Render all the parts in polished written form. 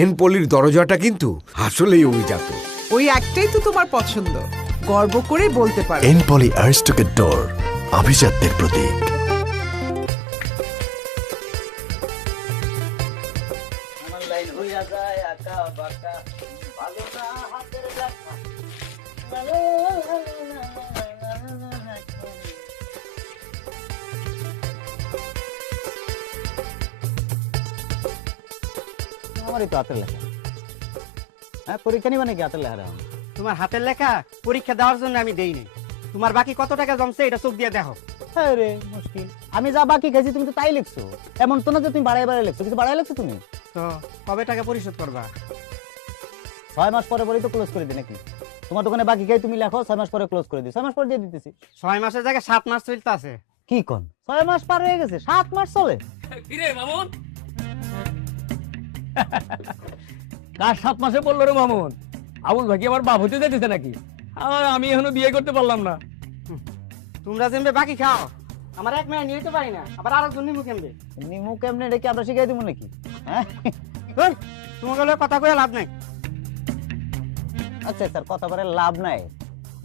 এনপলির দরজাটা কিন্তু আসলেই অভিজাত। ওই একটাই তো তোমার পছন্দ, গর্ব করে বলতে পারো। এনপলি আরিস্টোকেট ডোর, আভিজাত্যের প্রতীক। আমারই তো হাতের লেখা। হ্যাঁ, পরীক্ষা নিবা নাকি হাতের লেখা? তোমার হাতের লেখা পরীক্ষা দেওয়ার জন্য আমি দেই নাই। তোমার বাকি কত টাকা জমছে এটা চোখ দিয়ে দেখো। হ্যাঁ রে, মুশকিল। আমি যা বাকি খাইছি তুমি তো তাই লিখছো। এমন তো না যে তুমি বাড়াই বাড়াই লিখছো, কিছু বাড়াই লিখছো তুমি। তো কবে টাকা পরিশোধ করবা? 6 মাস পরে পরেই তো ক্লোজ করে দিই নাকি? তোমার দোকানে বাকি খাই তুমি লেখো, 6 মাস পরে ক্লোজ করে দিই। 6 মাস পরে দিয়ে দিতেছি। 6 মাসের জায়গায় 7 মাস চলতে আছে। কি কোন? 6 মাস পার হয়ে গেছে, 7 মাস চলে। কিরে মামুন, কার 7 মাসে বললো রে মামুন? আবুল ভাই কি আমার বাপ হতে যেতেছে নাকি? আর আমি এখনো বিয়ে করতে পারলাম না। তোমরা যেমবে বাকি খাও, আমার এক মেয়ে নিতে পারি না, আবার আরেকজন নিমু কেমবে? নিমু কেমনে এটা কি আমরা শিখাই দিব নাকি? হ্যাঁ, তোমাকে কথা কয়ে লাভ নাই। আচ্ছা স্যার, কথা বলে লাভ নাই।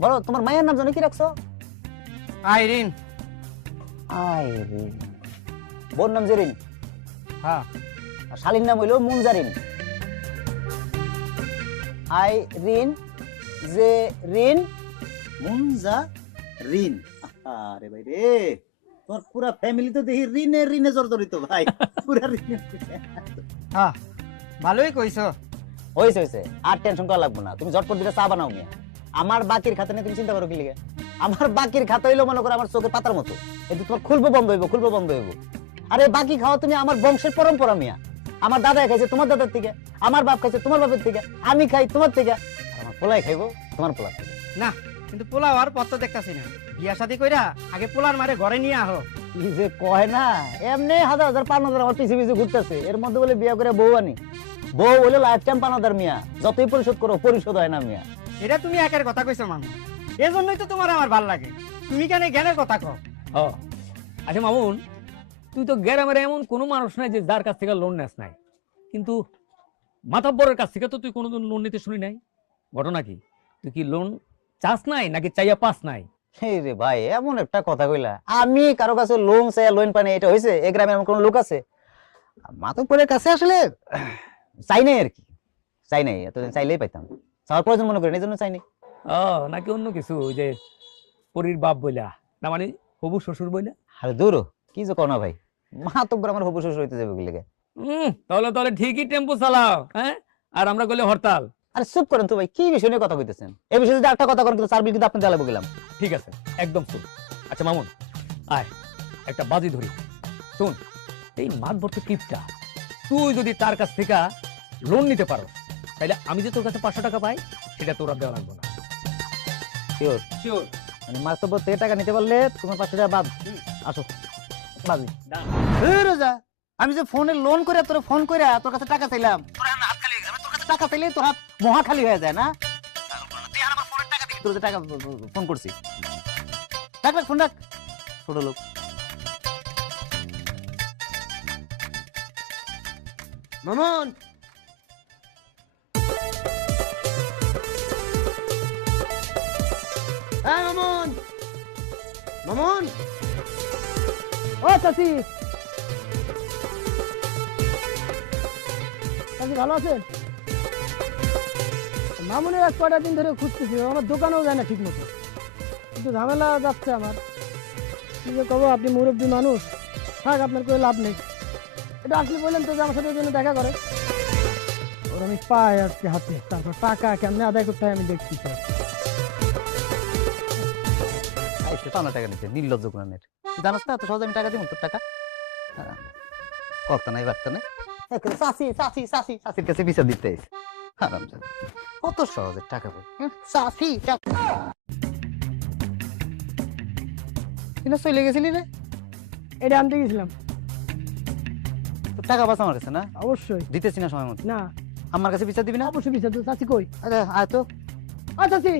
বলো তোমার মায়ের নাম জানো কি রাখছো? আইরিন। আইরিন। বোন নাম জেরিন। হ্যাঁ। আর শালীর নাম হইলো মুনজারিন। আইরিন, জেরিন, মুনজারিন। আরে ভাই রে, তোমার পুরা ফ্যামিলি তো দেখি ঋণে ঋণে জর্জরিত ভাই। পুরা ঋণে। হ্যাঁ, ভালোই কইছো। হইছে হইছে, আর টেনশন করা লাগবে না। তুমি ঝটপট দিলে চা বানাও মিয়া। আমার বাকির খাতা নিয়ে তুমি চিন্তা করো কি লিগে? আমার বাকির খাতা হইলো মনে করো আমার চোখের পাতার মতো। কিন্তু তোমার খুলবো বন্ধ হইব, খুলবো বন্ধ হইব। আরে বাকি খাওয়া তুমি আমার বংশের পরম্পরা মিয়া। আমার দাদা খাইছে তোমার দাদার থেকে, আমার বাপ খাইছে তোমার বাপের থেকে, আমি খাই তোমার থেকে, আমার পোলাই খাইবো তোমার পোলা থেকে। না, কিন্তু পোলাও আর পত্র দেখতাছি না। বিয়া শাদি কইরা আগে পোলার মারে ঘরে নিয়ে আহো। কি যে কয় না, এমনি 1000 5,000 আমার পিছে পিছে ঘুরতেছে। এর মধ্যে বলে বিয়া করে বউ আনি। বউ বলে লাইফ টাইম 5,000 মিয়া। যতই পরিশোধ করো পরিশোধ হয় না মিয়া। এটা তুমি একের কথা কইছো মামু, এজন্যই তো তোমার আমার ভাল লাগে। তুমি কেন জ্ঞানের কথা কও? আচ্ছা মামুন, তুই তো গ্রামের এমন কোনো মানুষ নাই যে যার কাছ থেকে লোন নেস নাই, কিন্তু মাতব্বরের কাছ থেকে তো তুই কোনোদিন লোন নিতে শুনি নাই। ঘটনা কি? তুই কি লোন চাস নাই নাকি চাইয়া পাস নাই? রে ভাই, এমন একটা কথা কইলা। আমি কারো কাছে লোন চাই লোন পানি এটা হইছে? এই গ্রামে এমন কোন লোক আছে? মাতব্বরের কাছে আসলে চাই নাই আর কি, চাই নাই। এতদিন চাইলেই পাইতাম, চাওয়ার প্রয়োজন মনে করেন, এই জন্য চাই নাই। নাকি অন্য কিছু, ওই যে পরীর বাপ বইলা, না মানে হবু শ্বশুর বইলা? আরে দূর, কি যে কও না ভাই, মাতব্বর আমার হবু শ্বশুর হইতে যাবে কি লাগে? তাহলে তাহলে ঠিকই টেম্পো চালাও, হ্যাঁ? আর আমরা গেলে হরতাল। আরে চুপ করেন তো ভাই, কি বিষয় নিয়ে কথা কইতেছেন? এই বিষয়ে যদি একটা কথা করেন কিন্তু 4 বিল কিন্তু আপনি দেওয়া লাগবে গেলাম। ঠিক আছে, একদম চুপ। আচ্ছা মামুন, আয় একটা বাজি ধরি। শুন, এই মাতবর তো কিপটা, তুই যদি তার কাছ থেকে লোন নিতে পারো তাহলে আমি যে তোর কাছে 500 টাকা পাই সেটা তোর আর দেওয়া লাগবে না। শিওর? শিওর। মানে মাতব্বর থেকে টাকা নিতে পারলে তোমার 500 টাকা বাদ। আসো বাজি। রোজা, আমি যে ফোনে লোন করে তোর ফোন করে তোর কাছে টাকা চাইলাম, তোর হাত খালি হয়ে গেছে। তোর কাছে টাকা চাইলে তোর হাত মহা খালি হয়ে যায় না? তুই আমার ফোনের টাকা দিবি, তোর টাকা ফোন করছি। রাখ রাখ ফোন রাখ, ছোট লোক। মামুন, এই মামুন, মামুন। ও চাচি, চাচি ভালো আছেন? মামুনের এক কয়টা দিন ধরে খুঁজতেছি, আমার দোকানেও যায় না ঠিক মতো। একটু ঝামেলা যাচ্ছে আমার। কি যে কব, আপনি মুরব্বী মানুষ, থাক আপনার কোনো লাভ নেই। এটা আসলে বললেন তো যে আমার সাথে জন্য দেখা করে। ওর আমি পাই আজকে হাতে, তারপর টাকা কেমনে আদায় করতে হয় আমি দেখছি। টাকা নিতে নির্লজ্জ গুণানের, জানাস না এত সহজে আমি টাকা দিব তোর টাকা? কথা নাই বার্তা নাই, চাষি চাষি চাষি চাষির কাছে বিচার দিতে কত সহজে টাকা পাই। চাষি চলে গেছিলি রে? এটা আনতে গেছিলাম। তোর টাকা বাঁচা আমার কাছে না? অবশ্যই দিতেছি না সময় মতো। না, আমার কাছে বিচার দিবি না? অবশ্যই বিচার। চাচি কই? আরে আয় তো। আচ্ছা চাচি,